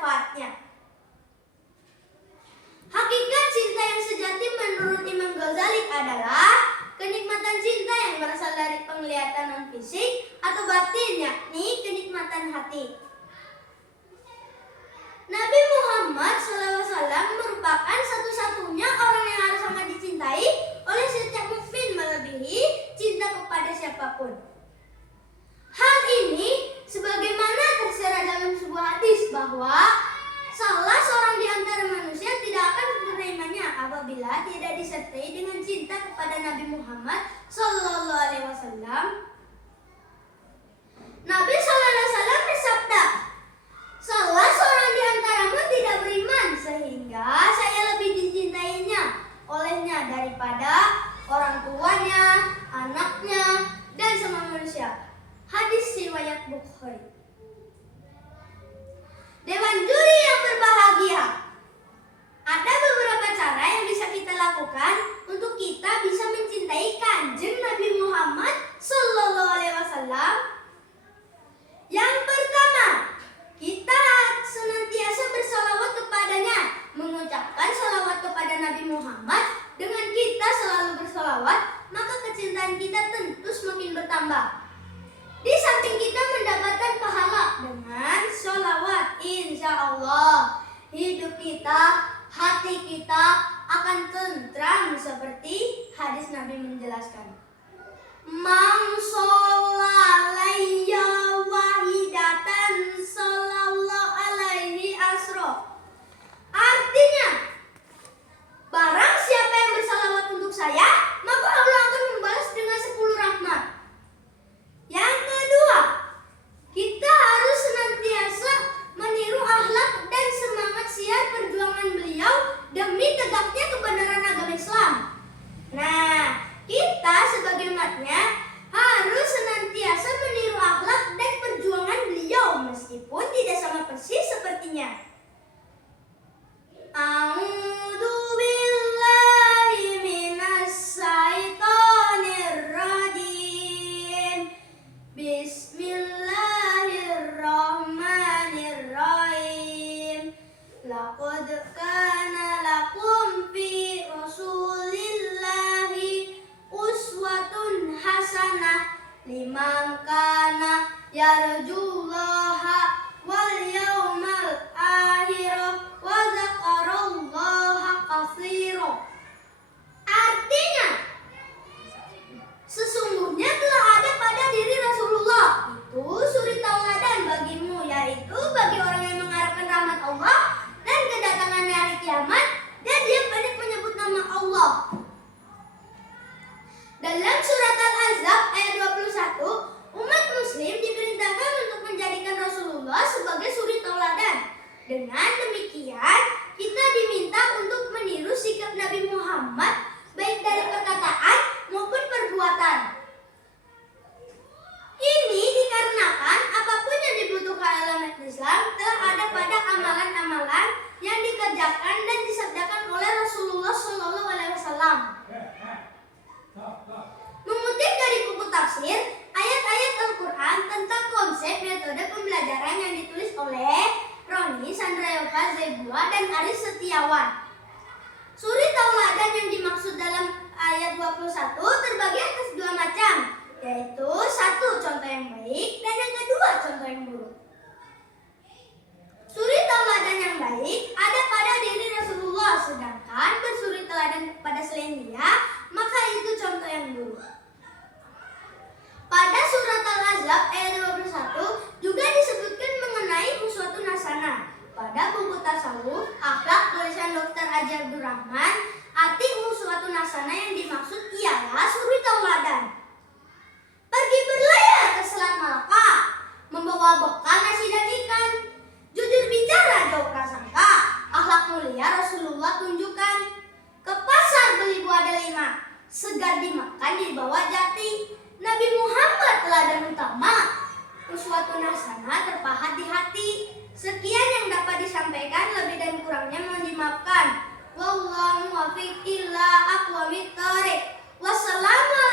syafaatnya. Hakikat cinta yang sejati menurut Imam Ghazali adalah kenikmatan cinta yang berasal dari penglihatan non-fisik atau batin, yakni kenikmatan hati. Nabi Muhammad SAW merupakan satu-satunya orang yang harus sangat dicintai oleh setiap mukmin melebihi cinta kepada siapapun. Hal ini sebagaimana tersirat dalam sebuah hadis bahwa salah seorang di antara manusia tidak akan sempurna imannya apabila tidak disertai dengan cinta kepada Nabi Muhammad SAW. Nabi SAW bersabda, "Salah seorang di antaramu tidak beriman sehingga saya lebih dicintainya olehnya daripada orang tuanya, anaknya, dan semua manusia." Hadis riwayat Bukhari. Dewan juri yang berbahagia, ada beberapa cara yang bisa kita lakukan untuk kita bisa mencintai Kanjeng Nabi Muhammad SAW. Yang pertama, kita senantiasa bersalawat kepadanya. Mengucapkan salawat kepada Nabi Muhammad dengan kita selalu bersalawat, maka kecintaan kita tentu semakin bertambah. Di samping kita mendapatkan pahala dengan sholawat, insya Allah hidup kita, hati kita akan tentram seperti hadis Nabi menjelaskan. Man shollalayya wahidatan sallallahu alaihi asro. Artinya, barang siapa yang bersalawat untuk saya, maka Allah akan membalas dengan 10 rahmat. Yang kedua, kita harus senantiasa meniru akhlak dan semangat siar perjuangan beliau demi tegaknya kebenaran agama Islam. Nah, kita sebagai umatnya harus senantiasa meniru akhlak dan perjuangan beliau meskipun tidak sama persis sepertinya. A'udzu billahi minas syaitonir rajim. Bismillahirrahmanirrahim. Laqad kana lakum fi Rasulillahi uswatun hasanah liman kana yarjullaha wal yawmal akhir wa dzakarallaha katsira. Artinya, sesungguhnya telah ada pada diri Rasulullah itu suri tauladan bagimu, yaitu bagi orang yang mengharapkan rahmat Allah dan kedatangannya hari kiamat, dan dia banyak menyebut nama Allah. Dalam surat Al-Ahzab ayat 21, umat muslim diperintahkan untuk menjadikan Rasulullah sebagai suri tauladan. Dengan demikian, kita diminta untuk meniru sikap Nabi Muhammad baik dari perkataan maupun perbuatan. Ini dikarenakan apapun yang dibutuhkan oleh umat Islam telah ada pada amalan-amalan yang dikerjakan dan disabdakan oleh Rasulullah SAW. Mengutip dari buku tafsir, ayat-ayat Al-Quran tentang konsep metode pembelajaran yang ditulis oleh Roni Sandrayoga Zebua dan Aris Setiawan. Suri tauladan yang dimaksud dalam ayat 21 terbagi atas 2 macam, yaitu 1 contoh yang baik dan yang kedua contoh yang buruk. Suri tauladan yang baik ada pada diri Rasulullah, sedangkan bersuri teladan kepada selain dia, maka itu contoh yang buruk. Pada surat Al-Ahzab ayat 21 juga disebutkan mengenai uswatun hasanah. Pada buku tasawuf akhlak tulisan Dr. Haji Abdul Rahman, arti uswatun hasanah yang dimaksud ialah suri tauladan. Pergi berlayar ke Selat Malaka, membawa bekal nasi dan ikan. Jujur bicara jauh prasangka, akhlak mulia Rasulullah tunjukkan. Ke pasar beli buah delima, segar dimakan di bawah jati. Nabi Muhammad teladan utama, uswatun hasanah terpahat di hati. Sekian yang dapat disampaikan, lebih dan kurangnya mohon dimaafkan. Wallahu muwaffiq ila aqwamit thoriq. Wassalamualaikum